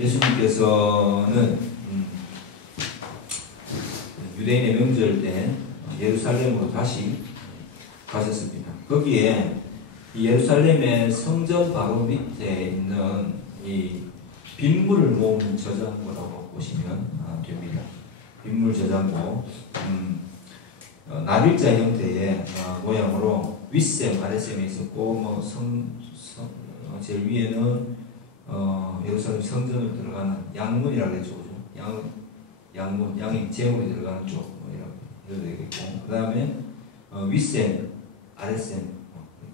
예수님께서는 유대인의 명절 때 예루살렘으로 다시 가셨습니다. 거기에 이 예루살렘의 성전 바로 밑에 있는 이 빗물을 모으는 저장고라고 보시면 됩니다. 빗물 저장고, 나빌자 형태의 모양으로 윗셈, 아랫셈이 있었고, 뭐 제일 위에는 예루살렘 성전을 들어가는 양문이라고 했죠, 그죠? 양문, 양이 제물이 들어가는 쪽, 뭐 이렇게 되겠고, 그 다음에 윗셈, 아랫셈,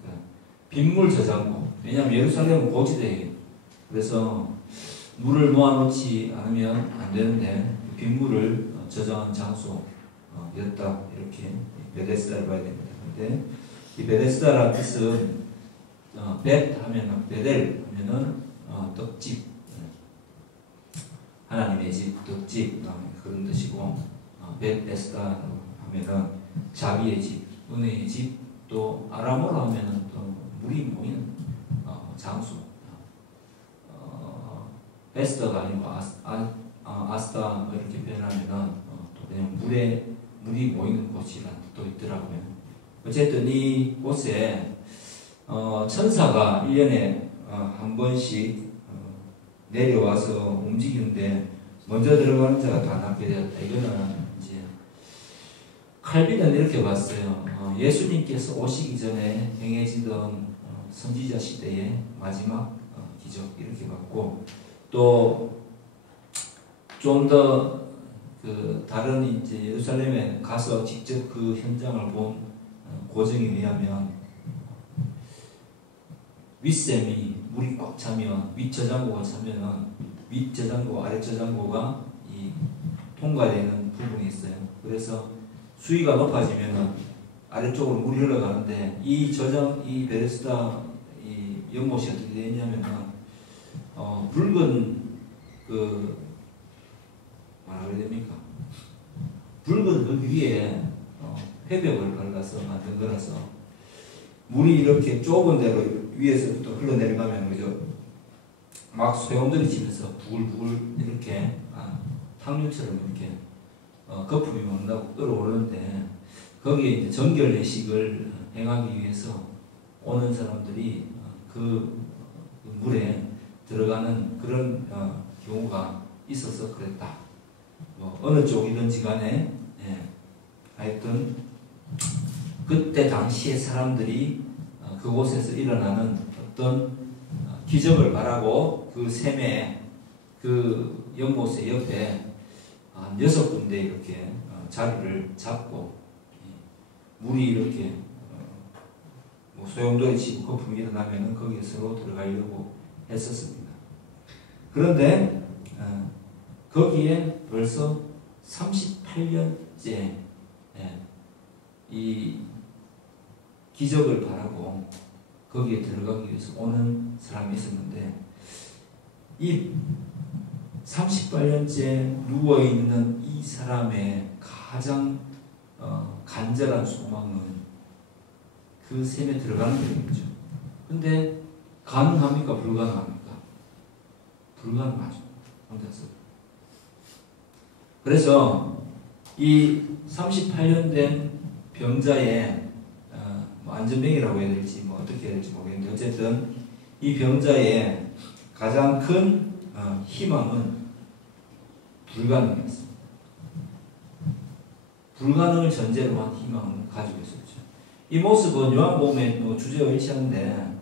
그러니까 빗물 저장고. 왜냐하면 예루살렘은 고지대예요. 그래서 물을 모아놓지 않으면 안 되는데 빗물을 저장한 장소였다, 이렇게 베데스다를 봐야 됩니다. 근데 이 베데스다라는 뜻은 벳 하면은 베델 하면은 떡집, 하나님의 집, 떡집 그런 뜻이고, 벳에스다 하면은 자비의 집, 은혜의 집, 또 아람어로 하면은 또 물이 모이는 장소. 에스더가 아니고 아스다 이렇게 표현하면은 또 그냥 물이 모이는 곳이라는 뜻도 있더라고요. 어쨌든 이 곳에 천사가 1년에 한 번씩 내려와서 움직이는데 먼저 들어가는 자가 다 낫게 되었다. 이거는 이제 칼빈은 이렇게 봤어요. 예수님께서 오시기 전에 행해지던 선지자 시대의 마지막 기적, 이렇게 봤고, 또 좀 더 다른 이제 예루살렘에 가서 직접 그 현장을 본 고증에 의하면 윗셈이 물이 꽉 차면, 윗저장고가 차면은 윗저장고, 아랫저장고가 이 통과되는 부분이 있어요. 그래서 수위가 높아지면은 아래쪽으로 물이 흘러가는데, 이 베데스다 이 연못이 어떻게 되냐면은 붉은 뭐라 그래야 됩니까? 붉은 그 위에 회벽을 발라서 만든 거라서 물이 이렇게 좁은 데로 위에서부터 흘러내려가면, 그죠? 막 소용돌이 치면서 부글부글 이렇게 탕류처럼 이렇게 거품이 막 나고 끓어오르는데, 거기에 이제 정결 내식을 행하기 위해서 오는 사람들이 그 물에 들어가는 그런 경우가 있어서 그랬다. 뭐 어느 쪽이든지 간에, 하여튼 그때 당시에 사람들이 그곳에서 일어나는 어떤 기적을 바라고 그 샘에, 그 연못의 옆에 한 6군데 이렇게 자리를 잡고, 물이 이렇게 뭐 소용돌이 치고 거품이 일어나면은 거기에 서로 들어가려고 했었습니다. 그런데 거기에 벌써 38년째 이 기적을 바라고 거기에 들어가기 위해서 오는 사람이 있었는데, 이 38년째 누워있는 이 사람의 가장 간절한 소망은 그 샘에 들어가는 거겠죠. 근데 가능합니까? 불가능합니까? 불가능하죠. 혼자서. 그래서 이 38년 된 병자의 안전병이라고 해야 될지 뭐 어떻게 해야 될지 모르겠는데, 어쨌든 이 병자의 가장 큰 희망은 불가능이었습니다. 불가능을 전제로 한 희망을 가지고 있었죠. 이 모습은 요한복음에 또 주제가 일치하는데,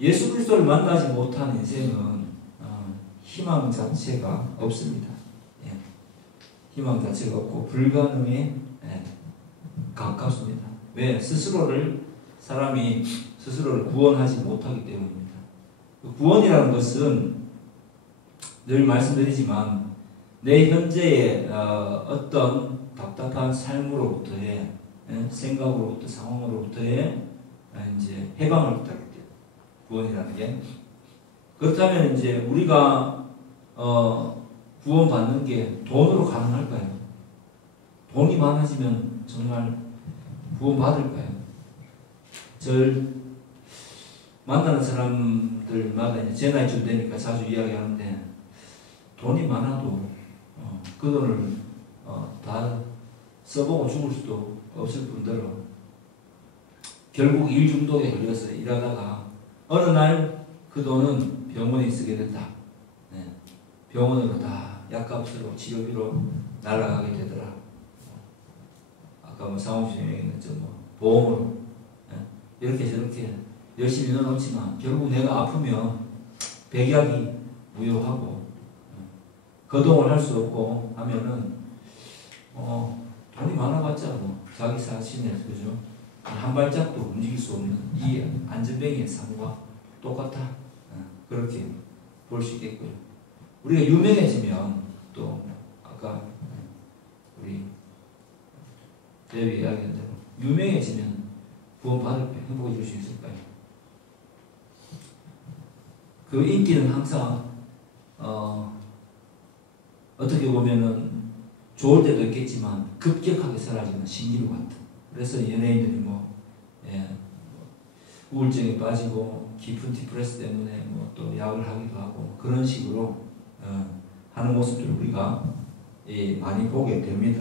예수 그리스도를 만나지 못한 인생은 희망 자체가 없습니다. 희망 자체가 없고 불가능에 가깝습니다. 왜? 사람이 스스로를 구원하지 못하기 때문입니다. 구원이라는 것은 늘 말씀드리지만 내 현재의 어떤 답답한 삶으로부터의 생각으로부터, 상황으로부터의 이제 해방을 부탁해요. 구원이라는 게. 그렇다면 이제 우리가 구원받는 게 돈으로 가능할까요? 돈이 많아지면 정말 구원받을까요? 만나는 사람들마다 이제 제 나이쯤 되니까 자주 이야기하는데 돈이 많아도 그 돈을 다 써보고 죽을 수도 없을 뿐더러 결국 일 중독에 걸려서 일하다가 어느 날 그 돈은 병원에 쓰게 된다. 네. 병원으로 다 약값으로 치료비로 날아가게 되더라. 아까 뭐 사무실에 보험으로 이렇게 저렇게 열심히 넣어놓지만 결국 내가 아프면 백약이 무효하고 거동을 할 수 없고 하면은 돈이 많아봤자 뭐 자기 사신에 그죠? 한 발짝도 움직일 수 없는 이 안전뱅이의 삶과 똑같아. 그렇게 볼 수 있겠고요. 우리가 유명해지면 또 아까 우리 대회 이야기한 대로 유명해지면 구원받을 때 행복해질 수 있을까요? 그 인기는 항상 어떻게 보면은 좋을 때도 있겠지만 급격하게 사라지는 신기루 같은. 그래서 연예인들이 우울증에 빠지고 깊은 디프레스 때문에 또 약을 하기도 하고 그런 식으로 하는 모습들을 우리가 많이 보게 됩니다.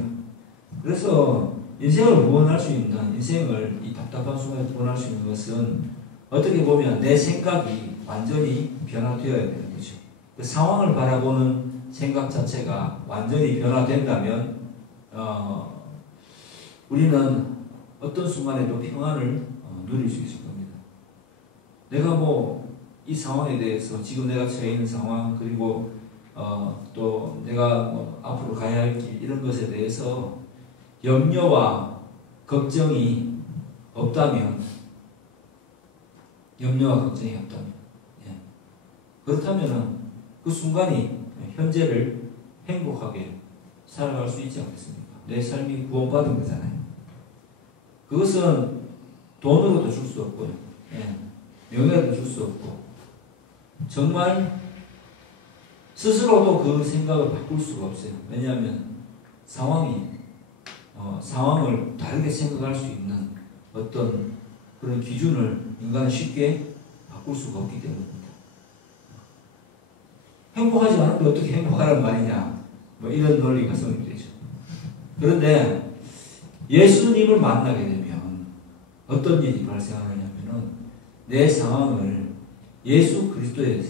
그래서 인생을 구원할 수 있는, 인생을 이 답답한 순간에 구원할 수 있는 것은 어떻게 보면 내 생각이 완전히 변화되어야 되는 거죠. 그 상황을 바라보는 생각 자체가 완전히 변화된다면 우리는 어떤 순간에도 평안을 누릴 수 있을 겁니다. 내가 이 상황에 대해서 지금 내가 처해 있는 상황 그리고 또 내가 앞으로 가야 할 길 이런 것에 대해서 염려와 걱정이 없다면 그렇다면 그 순간이 현재를 행복하게 살아갈 수 있지 않겠습니까? 내 삶이 구원받은 거잖아요. 그것은 돈으로도 줄 수 없고요. 명예로도 줄 수 없고 정말 스스로도 그 생각을 바꿀 수가 없어요. 왜냐하면 상황을 다르게 생각할 수 있는 어떤 그런 기준을 인간은 쉽게 바꿀 수가 없기 때문입니다. 행복하지 않은데 어떻게 행복하란 말이냐 이런 논리가 성립되죠. 그런데 예수님을 만나게 되면 어떤 일이 발생하느냐면은 내 상황을 예수 그리스도의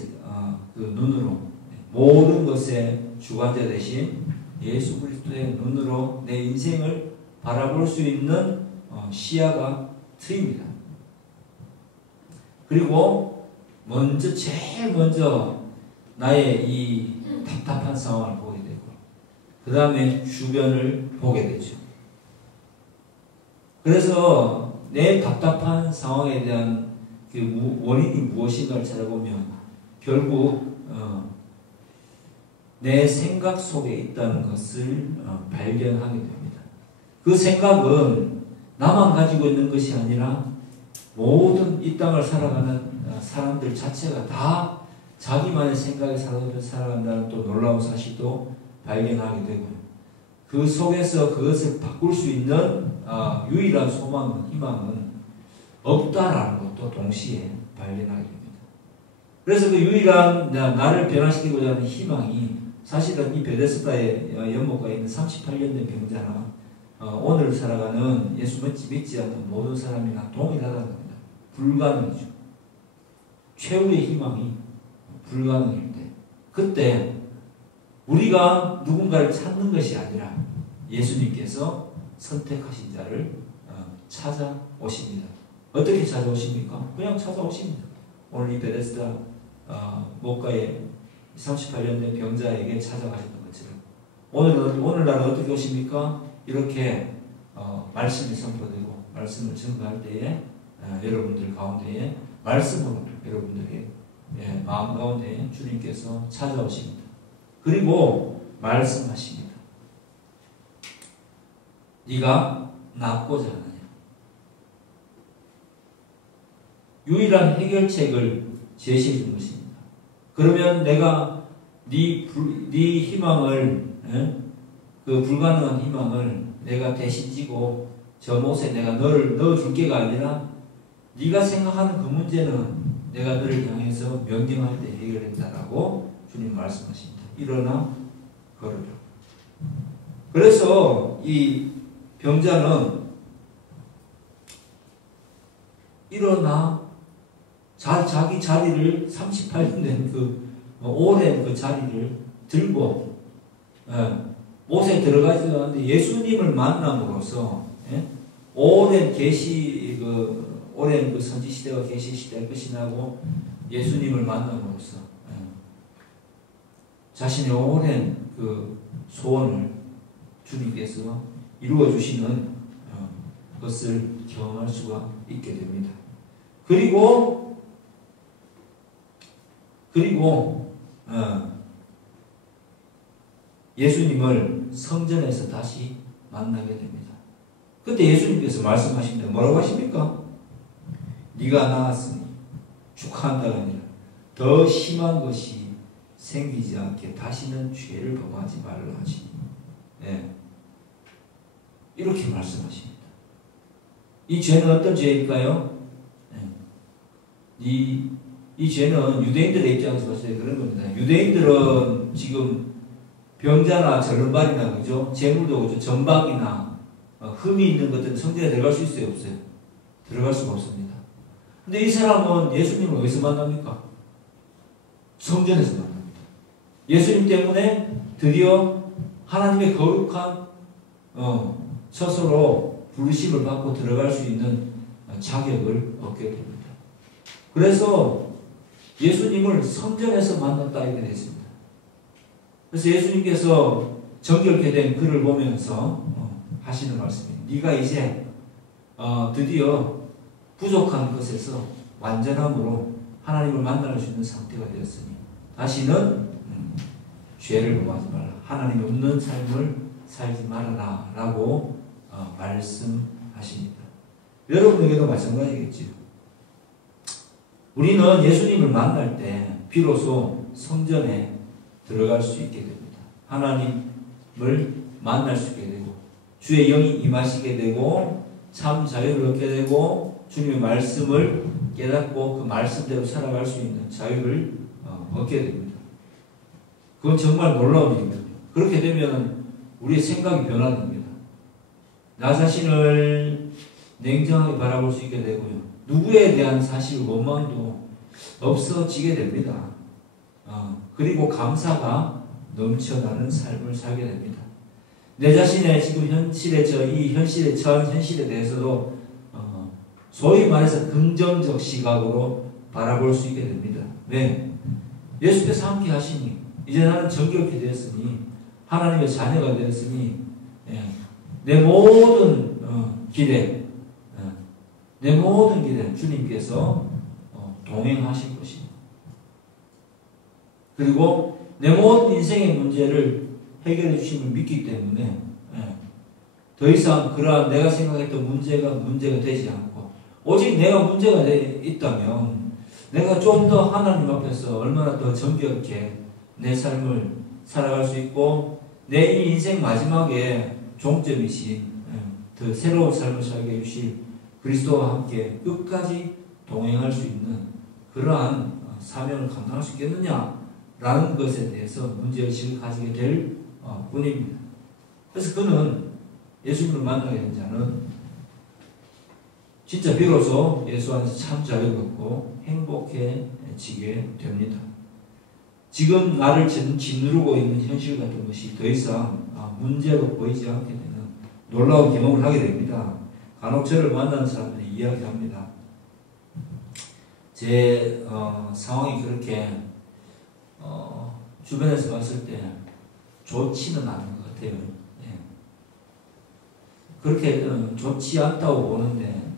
그 눈으로 모든 것의 주관자 대신 예수 그리스도의 눈으로 내 인생을 바라볼 수 있는 시야가 트입니다. 그리고 제일 먼저 나의 이 답답한 상황을 보게 되고 그 다음에 주변을 보게 되죠. 그래서 내 답답한 상황에 대한 그 원인이 무엇인가를 찾아보면 결국 내 생각 속에 있다는 것을 발견하게 됩니다. 그 생각은 나만 가지고 있는 것이 아니라 모든 이 땅을 살아가는 사람들 자체가 다 자기만의 생각에 살아간다는 또 놀라운 사실도 발견하게 되고요. 그 속에서 그것을 바꿀 수 있는 유일한 소망은, 희망은 없다라는 것도 동시에 발견하게 됩니다. 그래서 그 유일한 나를 변화시키고자 하는 희망이 사실은 이 베데스다의 연못가에 있는 38년 된 병자나 오늘 살아가는 예수 믿지 않는 모든 사람이나 동일하다는 겁니다. 불가능이죠. 최후의 희망이 불가능일 때, 그때 우리가 누군가를 찾는 것이 아니라 예수님께서 선택하신 자를 찾아오십니다. 어떻게 찾아오십니까? 그냥 찾아오십니다. 오늘 이 베데스다 목가에 38년 된 병자에게 찾아가셨던 것처럼 오늘날 어떻게 오십니까? 이렇게 말씀이 선포되고 말씀을 증거할 때에 여러분들 가운데에 말씀으로 여러분들의 마음 가운데 주님께서 찾아오십니다. 그리고 말씀하십니다. 네가 낫고자 하느냐. 유일한 해결책을 제시해 준 것입니다. 그러면 내가 네 희망을 그 불가능한 희망을 내가 대신 지고 저 못에 내가 너를 넣어줄 게가 아니라 네가 생각하는 그 문제는 내가 너를 향해서 명령할 때 해결했다라고 주님 말씀하십니다. 일어나 걸으라. 그래서 이 병자는 일어나 자기 자리를 38년 된 그 오랜 그 자리를 들고 못에 들어가지도 않는데 예수님을 만남으로써 오랜 오랜 그 선지 시대와 계시 시대가 끝이 나고 예수님을 만남으로써 자신의 오랜 그 소원을 주님께서 이루어 주시는 것을 경험할 수가 있게 됩니다. 그리고 예수님을 성전에서 다시 만나게 됩니다. 그때 예수님께서 말씀하십니다. 뭐라고 하십니까? 네가 나았으니 축하한다가 아니라 더 심한 것이 생기지 않게 다시는 죄를 범하지 말라 하시니 이렇게 말씀하십니다. 이 죄는 어떤 죄일까요? 이 죄는 유대인들의 입장에서 봤을 때 그런 겁니다. 유대인들은 지금 병자나 절름발이나 그죠? 재물도 그죠? 전박이나 흠이 있는 것들은 성전에 들어갈 수 있어요, 없어요? 들어갈 수가 없습니다. 근데 이 사람은 예수님을 어디서 만납니까? 성전에서 만납니다. 예수님 때문에 드디어 하나님의 거룩한 처소로 부르심을 받고 들어갈 수 있는 자격을 얻게 됩니다. 그래서 예수님을 성전에서 만났다 이렇게 되어 있습니다. 그래서 예수님께서 정결케 된 그를 보면서 하시는 말씀입니다. 네가 이제 드디어 부족한 것에서 완전함으로 하나님을 만날 수 있는 상태가 되었으니 다시는 죄를 범하지 말라. 하나님 없는 삶을 살지 말아라 라고 말씀하십니다. 여러분에게도 마찬가지겠지요. 우리는 예수님을 만날 때 비로소 성전에 들어갈 수 있게 됩니다. 하나님을 만날 수 있게 되고 주의 영이 임하시게 되고 참 자유를 얻게 되고 주님의 말씀을 깨닫고 그 말씀대로 살아갈 수 있는 자유를 얻게 됩니다. 그건 정말 놀라운 일이거든요. 그렇게 되면 우리의 생각이 변화됩니다. 나 자신을 냉정하게 바라볼 수 있게 되고요. 누구에 대한 사실 원망도 없어지게 됩니다. 그리고 감사가 넘쳐나는 삶을 살게 됩니다. 내 자신의 지금 이 현실에 처한 현실에 대해서도 소위 말해서 긍정적 시각으로 바라볼 수 있게 됩니다. 왜? 예수께서 함께 하시니 이제 나는 정결케 되었으니 하나님의 자녀가 되었으니 내 모든 길에 주님께서 동행하실 것입니다. 그리고 내 모든 인생의 문제를 해결해 주심을 믿기 때문에 더 이상 그러한 내가 생각했던 문제가 되지 않고 오직 내가 문제가 있다면 내가 좀 더 하나님 앞에서 얼마나 더 정결케 내 삶을 살아갈 수 있고 내 인생 마지막에 종점이신 더 새로운 삶을 살게 해주실 그리스도와 함께 끝까지 동행할 수 있는 그러한 사명을 감당할 수 있겠느냐라는 것에 대해서 문제의식을 가지게 될 뿐입니다. 그래서 그는 예수님을 만나게 된 자는 진짜 비로소 예수 안에서 참 자유를 얻고 행복해지게 됩니다. 지금 나를 짓누르고 있는 현실 같은 것이 더 이상 문제로 보이지 않게 되는 놀라운 경험을 하게 됩니다. 간혹 저를 만나는 사람들이 이야기합니다. 제 상황이 그렇게 주변에서 봤을 때 좋지는 않은 것 같아요. 그렇게 좋지 않다고 보는데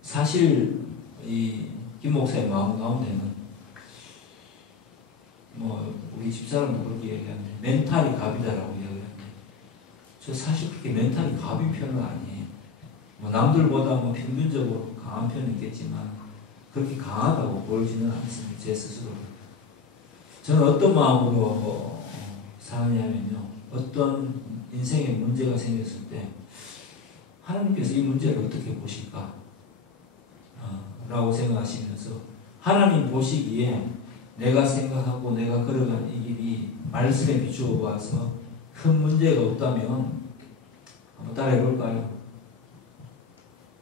사실 이 김 목사의 마음 가운데는 우리 집사람도 그렇게 얘기하는데 멘탈이 갑이다라고 이야기하는데 저 사실 그렇게 멘탈이 갑이 편은 아니에요. 남들보다 평균적으로 강한 편은 있겠지만 그렇게 강하다고 보이지는 않습니다. 제 스스로. 저는 어떤 마음으로 사느냐면요. 어떤 인생에 문제가 생겼을 때 하나님께서 이 문제를 어떻게 보실까? 라고 생각하시면서 하나님 보시기에 내가 생각하고 내가 걸어간 이 길이 말씀에 비추어 보아서 큰 문제가 없다면 한번 따라해 볼까요?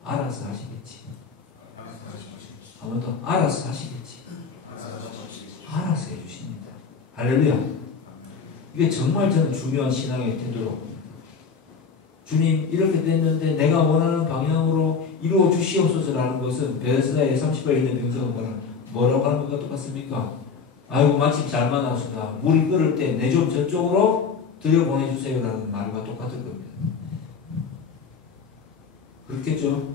알아서 하시겠지. 한번 더 알아서 하시겠지. 알아서 해주십니다. 할렐루야. 이게 정말 저는 중요한 신앙의 태도로, 주님 이렇게 됐는데 내가 원하는 방향으로 이루어 주시옵소서라는 것은 베데스다의 30발 있는 병자가 뭐라고 하는 것과 똑같습니까? 아이고 마침 잘 만나시다. 물이 끓을 때 내 좀 저쪽으로 들여보내주세요 라는 말과 똑같을 겁니다. 그렇겠죠?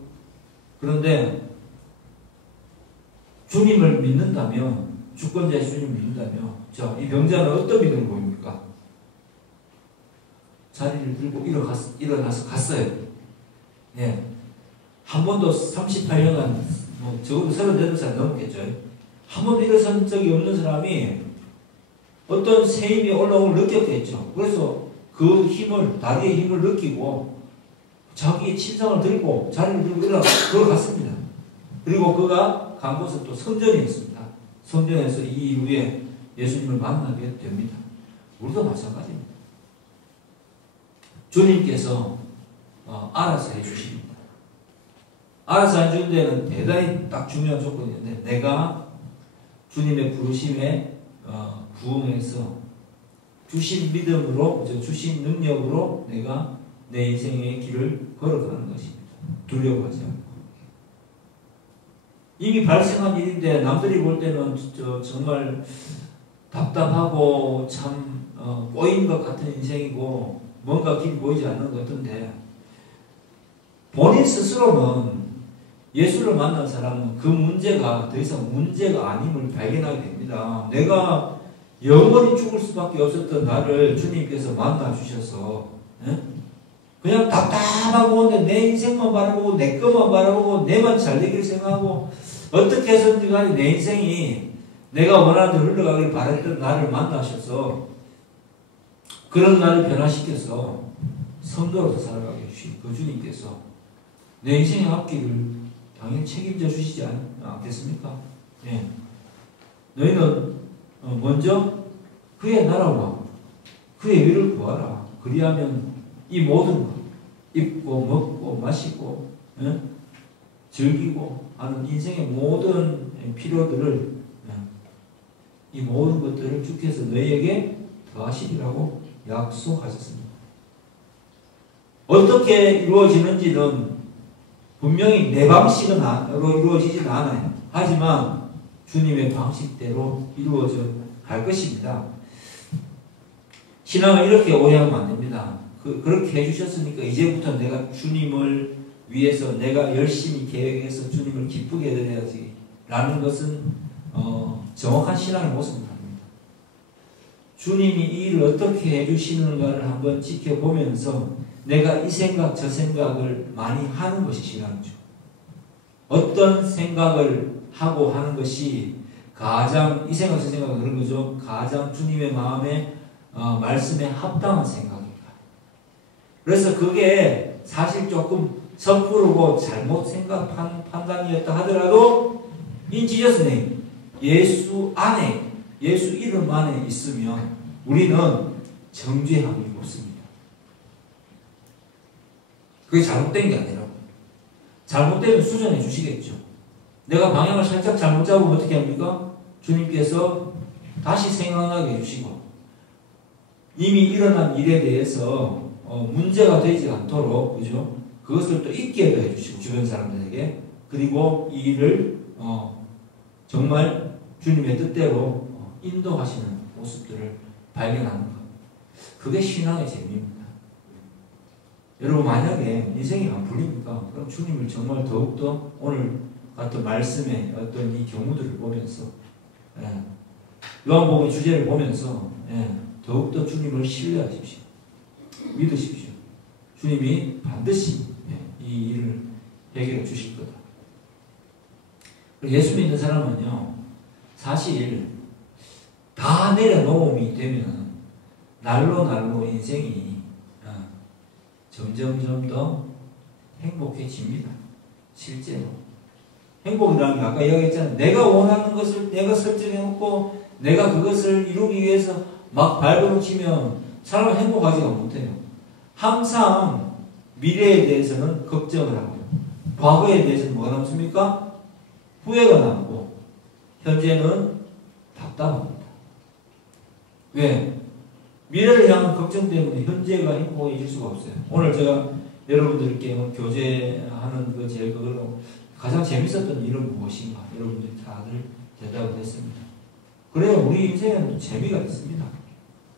그런데 주님을 믿는다면, 주권자의 주님을 믿는다면, 자, 이 병자는 어떤 믿음을 보입니까? 자리를 들고 일어나서 갔어요. 예. 한 번도 38년간, 적어도 38살 넘겠죠. 한 번도 일어선 적이 없는 사람이 어떤 새 힘이 올라오는 걸 느꼈겠죠. 그래서 그 힘을, 다리의 힘을 느끼고 자기의 침상을 들고 자리를 들고 걸어갔습니다. 그리고 그가 간 곳은 또 성전이었습니다. 성전에서 이 이후에 예수님을 만나게 됩니다. 우리도 마찬가지입니다. 주님께서 알아서 해주십니다. 알아서 해주는 데는 대단히 딱 중요한 조건이 있는데, 내가 주님의 부르심에 부응해서 주신 믿음으로, 주신 능력으로 내가 내 인생의 길을 걸어가는 것입니다. 두려워하지 않고. 이미 발생한 일인데 남들이 볼 때는 정말 답답하고 참 꼬인 것 같은 인생이고 뭔가 길이 보이지 않는 것 같은데, 본인 스스로는 예수를 만난 사람은 그 문제가 더 이상 문제가 아님을 발견하게 됩니다. 내가 영원히 죽을 수밖에 없었던 나를 주님께서 만나 주셔서 그냥 답답하고 내 인생만 바라보고 내 것만 바라보고 내만 잘 되길 생각하고 어떻게 해서든지 간에 내 인생이 내가 원하는 대로 흘러가길 바랬던 나를 만나셔서 그런 나를 변화시켜서 성도로서 살아가게 해주신 그 주님께서 내 인생의 앞길을 당연히 책임져 주시지 않겠습니까? 예. 너희는 먼저 그의 나라와 그의 의를 구하라. 그리하면 이 모든 것, 입고 먹고 마시고 즐기고 하는 인생의 모든 필요들을, 이 모든 것들을 주께서 너희에게 더하시리라고 약속하셨습니다. 어떻게 이루어지는지는 분명히 내 방식으로 이루어지지는 않아요. 하지만 주님의 방식대로 이루어져 갈 것입니다. 신앙을 이렇게 오해하면 안 됩니다. 그렇게 해주셨으니까 이제부터 내가 주님을 위해서 내가 열심히 계획해서 주님을 기쁘게 해드려야지 라는 것은 정확한 신앙의 모습은 아닙니다. 주님이 이 일을 어떻게 해주시는가를 한번 지켜보면서 내가 이 생각 저 생각을 많이 하는 것이 신앙이죠. 어떤 생각을 하고 하는 것이 가장, 이 생각 저 생각은 그런 거죠. 가장 주님의 마음에 말씀에 합당한 생각입니다. 그래서 그게 사실 조금 섣부르고 잘못 생각한 판단이었다 하더라도 in Jesus name, 예수 안에, 예수 이름 안에 있으면 우리는 정죄함이 없습니다. 그게 잘못된 게 아니라고. 잘못되면 수정해 주시겠죠. 내가 방향을 살짝 잘못 잡으면 어떻게 합니까? 주님께서 다시 생각나게 해주시고 이미 일어난 일에 대해서 문제가 되지 않도록, 그죠? 그것을 또 잊게 해주시고 주변 사람들에게, 그리고 이 일을 정말 주님의 뜻대로 인도하시는 모습들을 발견하는 것. 그게 신앙의 재미입니다. 여러분, 만약에 인생이 안 풀립니까? 그럼 주님을 정말 더욱더 오늘 같은 말씀의 어떤 이 경우들을 보면서, 요한복음의 주제를 보면서 더욱더 주님을 신뢰하십시오. 믿으십시오. 주님이 반드시 이 일을 해결해 주실 거다. 예수 믿는 사람은요, 사실 다 내려놓음이 되면 날로 인생이 점점 더 행복해집니다. 실제로 행복이라는 게 아까 이야기했잖아요. 내가 원하는 것을 내가 설정해놓고 내가 그것을 이루기 위해서 막 발버둥 치면 사람은 행복하지가 못해요. 항상 미래에 대해서는 걱정을 하고 과거에 대해서는 뭐가 남습니까? 후회가 남고 현재는 답답합니다. 왜? 미래를 향한 걱정 때문에 현재가 행복해질 수가 없어요. 오늘 제가 여러분들께 교제하는 그 제 그걸로 가장 재밌었던 일은 무엇인가? 여러분들이 다들 대답을 했습니다. 그래야 우리 인생에는 재미가 있습니다.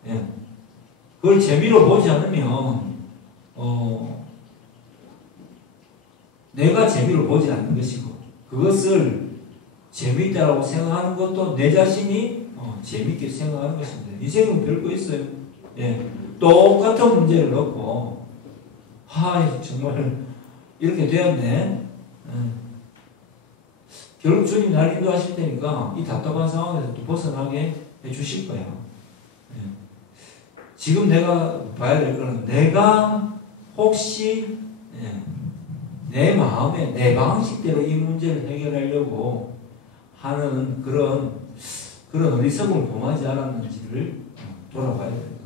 예. 그걸 재미로 보지 않으면 내가 재미로 보지 않는 것이고 그것을 재미있다라고 생각하는 것도 내 자신이 재미있게 생각하는 것입니다. 인생은 별거 있어요. 예. 똑같은 문제를 넣고 정말 이렇게 되었네. 결국 주님 날 인도하실 테니까 이 답답한 상황에서 또 벗어나게 해주실 거예요. 예. 지금 내가 봐야 될 거는 내가 혹시 내 마음에 내 방식대로 이 문제를 해결하려고 하는 그런 어리석음을 범하지 않았는지를 돌아봐야 되는 거예요.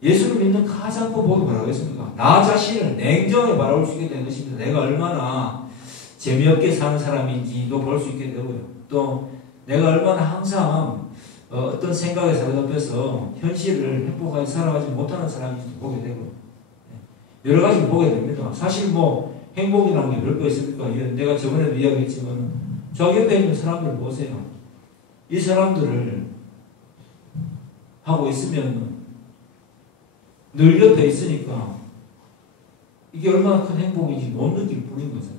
예수를 믿는 가장 큰 복이 뭐라고 했습니까? 나 자신을 냉정하게 바라볼 수 있게 된 것입니다. 내가 얼마나 재미없게 사는 사람인지도 볼 수 있게 되고요. 또 내가 얼마나 항상 어떤 생각에 사로잡혀서 현실을 행복하게 살아가지 못하는 사람인지도 보게 되고요. 여러 가지를 보게 됩니다. 사실 행복이라는 게 별거 있습니까? 내가 저번에도 이야기했지만 저 옆에 있는 사람들 보세요. 이 사람들을 하고 있으면 늘 옆에 있으니까 이게 얼마나 큰 행복인지 못 느낄 뿐인 거잖아요.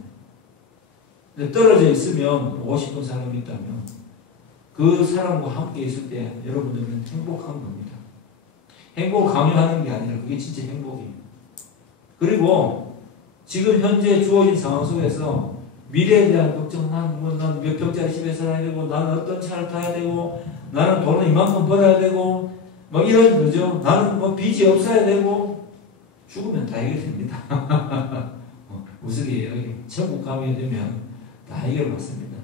근데 떨어져 있으면 보고 싶은 사람이 있다면 그 사람과 함께 있을 때 여러분들은 행복한 겁니다. 행복을 강요하는 게 아니라 그게 진짜 행복이에요. 그리고 지금 현재 주어진 상황 속에서 미래에 대한 걱정, 난 몇 평짜리 집에 살아야 되고, 나는 어떤 차를 타야 되고, 나는 돈을 이만큼 벌어야 되고, 이런 거죠. 나는 빚이 없어야 되고, 죽으면 다 해결됩니다. 우스개예요. 천국 가게 되면 다 해결받습니다.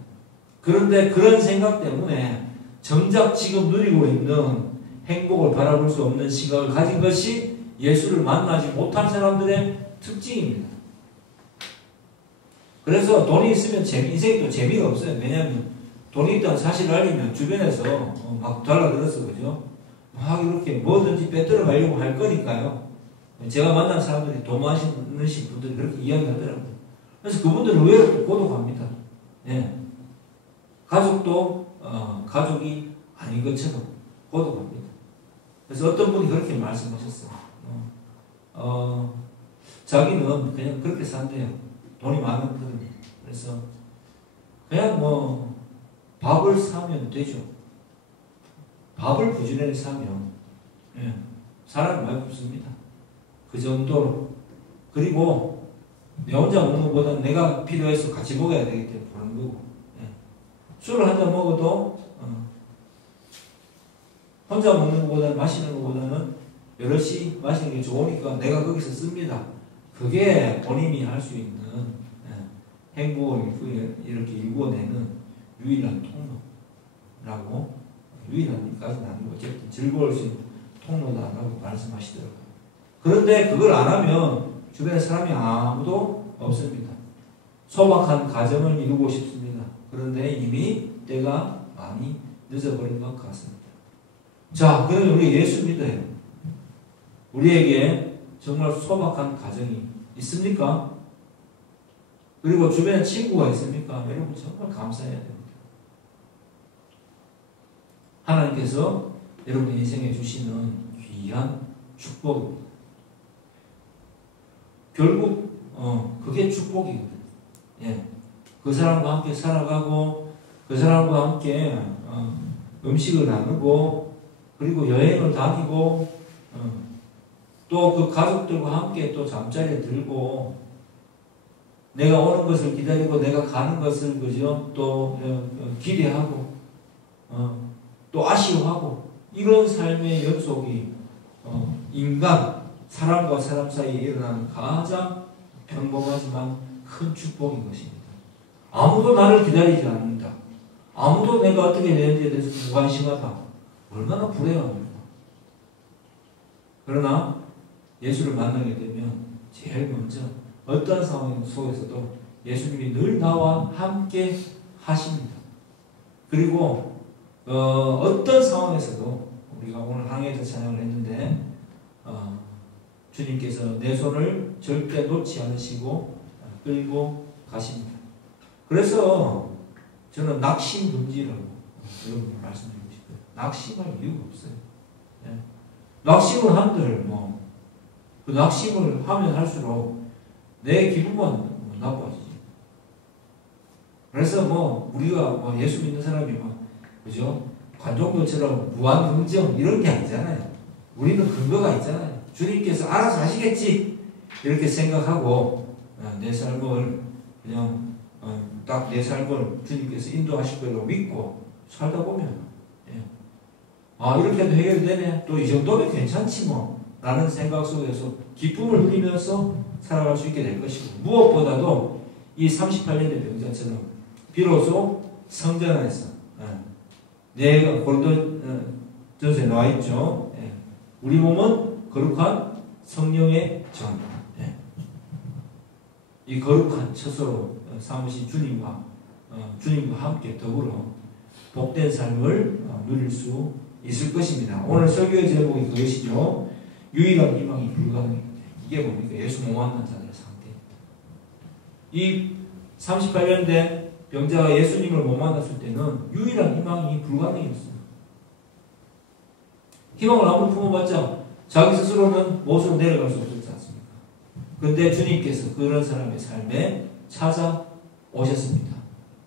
그런데 그런 생각 때문에 정작 지금 누리고 있는 행복을 바라볼 수 없는 시각을 가진 것이 예수를 만나지 못한 사람들의 특징입니다. 그래서 돈이 있으면 인생이 또 재미가 없어요. 왜냐하면 돈이 있다는 사실을 알리면 주변에서 막 달라들어서 그죠? 막 이렇게 뭐든지 빼들어 가려고 할 거니까요. 제가 만난 사람들이 돈 많으신 분들이 그렇게 이야기하더라고요. 그래서 그분들은 의외로 고독합니다. 예. 가족도 가족이 아닌 것처럼 고독합니다. 그래서 어떤 분이 그렇게 말씀하셨어요. 자기는 그냥 그렇게 산대요. 돈이 많거든요. 그래서 그냥 밥을 사면 되죠. 밥을 부지런히 사면 사람이 많이 굽습니다. 그 정도로. 그리고 내 혼자 먹는 것보다는 내가 필요해서 같이 먹어야 되기 때문에 그런 거고. 술을 한 잔 먹어도 혼자 먹는 것보다는 마시는 것보다는 여럿이 마시는 게 좋으니까 내가 거기서 씁니다. 그게 본인이 할 수 있는 행복을 이렇게 일궈내는 유일한 통로라고, 유일한까지는 아니고 어쨌든 즐거울 수 있는 통로다라고 말씀하시더라고요. 그런데 그걸 안 하면 주변에 사람이 아무도 없습니다. 소박한 가정을 이루고 싶습니다. 그런데 이미 때가 많이 늦어버린 것 같습니다. 자, 그러면 우리 예수 믿어요. 우리에게 정말 소박한 가정이 있습니까? 그리고 주변에 친구가 있습니까? 여러분 정말 감사해야 됩니다. 하나님께서 여러분 인생에 주시는 귀한 축복입니다. 결국 그게 축복이거든요. 예. 그 사람과 함께 살아가고 그 사람과 함께 음식을 나누고 그리고 여행을 다니고 또 그 가족들과 함께 또 잠자리에 들고 내가 오는 것을 기다리고 내가 가는 것을 그죠 또 기대하고 또 아쉬워하고 이런 삶의 연속이 사람과 사람 사이에 일어나는 가장 평범하지만 큰 축복인 것입니다. 아무도 나를 기다리지 않는다. 아무도 내가 어떻게 되는지에 대해서 무관심하다. 얼마나 불행합니까? 그러나 예수를 만나게 되면 제일 먼저 어떤 상황 속에서도 예수님이 늘 나와 함께 하십니다. 그리고 어떤 상황에서도 우리가 오늘 항해에서 찬양을 했는데 주님께서 내 손을 절대 놓지 않으시고 끌고 가십니다. 그래서 저는 낙심 금지라고 여러분 말씀드리고 싶어요. 낙심할 이유가 없어요. 예. 낙심을 한들 그 낙심을 하면 할수록 내 기분만 나빠지지. 그래서 우리가 예수 믿는 사람이 그죠? 관종들처럼 무한긍정 이런 게 아니잖아요. 우리는 근거가 있잖아요. 주님께서 알아서 하시겠지 이렇게 생각하고 내 삶을 그냥 딱 내 삶을 주님께서 인도하실 거라고 믿고 살다 보면 이렇게도 해결되네. 또 이 정도면 괜찮지 라는 생각 속에서 기쁨을 누리면서 살아갈 수 있게 될 것이고, 무엇보다도 이 38년의 병자처럼 비로소 성전 안에서 내가 고린도전서에 나와 있죠. 우리 몸은 거룩한 성령의 전. 이 거룩한 처소로 삼으신 주님과 함께 더불어 복된 삶을 누릴 수 있을 것입니다. 오늘 설교의 제목이 그것이죠. 유일한 희망이 불가능입니다. 이게 뭡니까? 예수 못 만난 자들의 상태입니다. 이 38년 된 병자가 예수님을 못 만났을 때는 유일한 희망이 불가능했어요. 희망을 아무리 품어봤자 자기 스스로는 못으로 내려갈 수 없었지 않습니까? 그런데 주님께서 그런 사람의 삶에 찾아오셨습니다.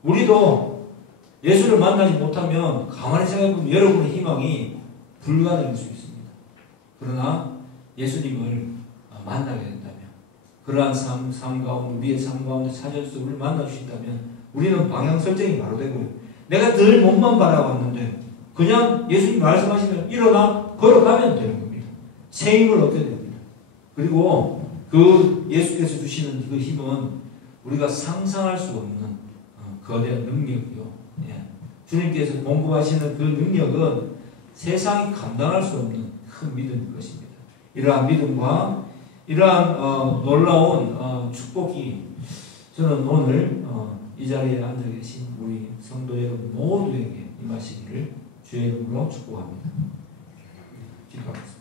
우리도 예수를 만나지 못하면 가만히 생각해보면 여러분의 희망이 불가능할 수 있습니다. 그러나 예수님을 만나게 된다면, 그러한 삶 가운데, 우리의 삶 가운데 찾아주셔서 우리를 만나주신다면 우리는 방향 설정이 바로 되고요. 내가 늘 몸만 바라봤는데 그냥 예수님 말씀하시면 일어나 걸어가면 되는 겁니다. 새 힘을 얻게 됩니다. 그리고 그 예수께서 주시는 그 힘은 우리가 상상할 수 없는 거대한 능력이요. 주님께서 공급하시는 그 능력은 세상이 감당할 수 없는 큰 믿음일 것입니다. 이러한 믿음과 이러한 놀라운 축복이 저는 오늘 이 자리에 앉아 계신 우리 성도 여러분 모두에게 임하시기를 주의 이름으로 축복합니다. 기도하겠습니다.